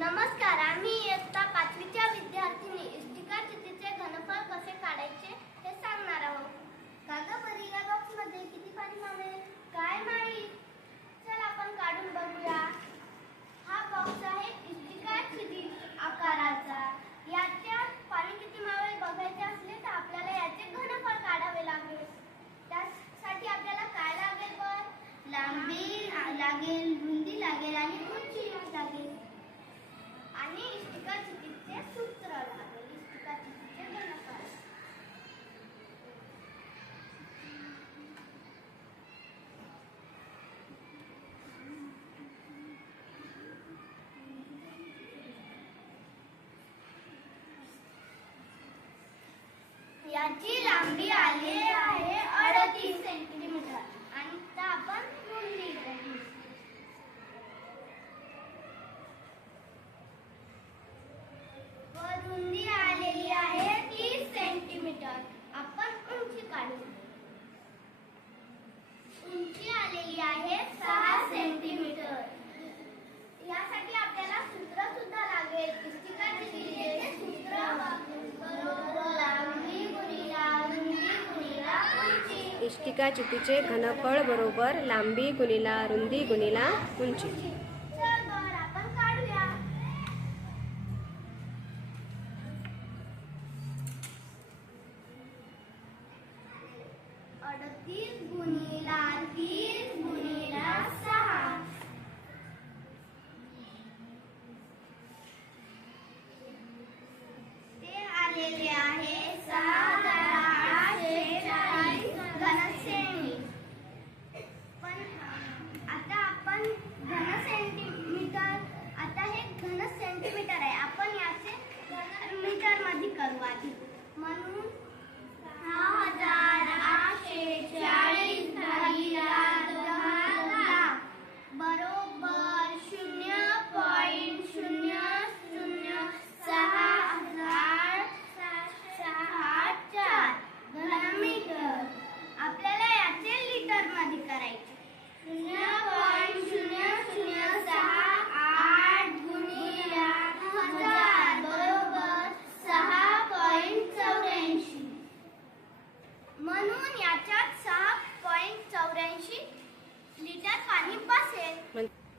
नमस्कार आम्ही त्याची लांबी आली आहे अडतीस सेंटीमीटर पृष्ठिका चुकीचे घनफळ बरोबर लांबी गुणिला रुंदी गुणिला उंची Yeah. करूँगा थी म्हणून याच्यात सहा पॉईंट चौऱ्याऐंशी लिटर पाणी बसेल. म्हणजे